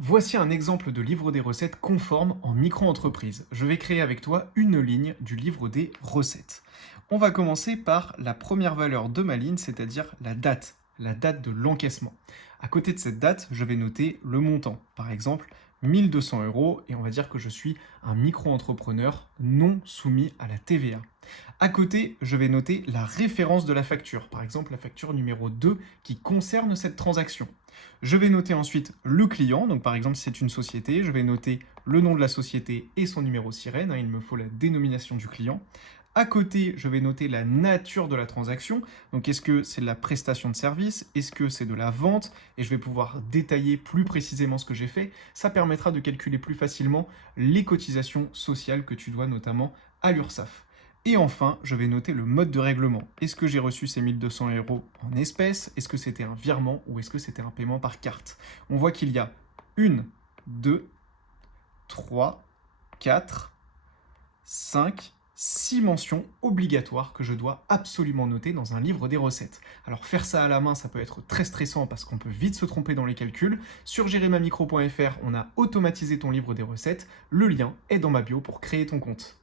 Voici un exemple de livre des recettes conforme en micro-entreprise. Je vais créer avec toi une ligne du livre des recettes. On va commencer par la première valeur de ma ligne, c'est-à-dire la date de l'encaissement. À côté de cette date, je vais noter le montant. Par exemple, 1200 euros, et on va dire que je suis un micro-entrepreneur non soumis à la TVA. À côté, je vais noter la référence de la facture, par exemple la facture numéro 2 qui concerne cette transaction. Je vais noter ensuite le client, donc par exemple si c'est une société, je vais noter le nom de la société et son numéro sirène, il me faut la dénomination du client. À côté, je vais noter la nature de la transaction, donc est-ce que c'est de la prestation de service, est-ce que c'est de la vente, et je vais pouvoir détailler plus précisément ce que j'ai fait. Ça permettra de calculer plus facilement les cotisations sociales que tu dois notamment à l'URSSAF. Et enfin, je vais noter le mode de règlement. Est-ce que j'ai reçu ces 1200 euros en espèces? Est-ce que c'était un virement ou est-ce que c'était un paiement par carte? On voit qu'il y a une, 2, 3, 4, 5, 6 mentions obligatoires que je dois absolument noter dans un livre des recettes. Alors faire ça à la main, ça peut être très stressant parce qu'on peut vite se tromper dans les calculs. Sur gerimamicro.fr, on a automatisé ton livre des recettes. Le lien est dans ma bio pour créer ton compte.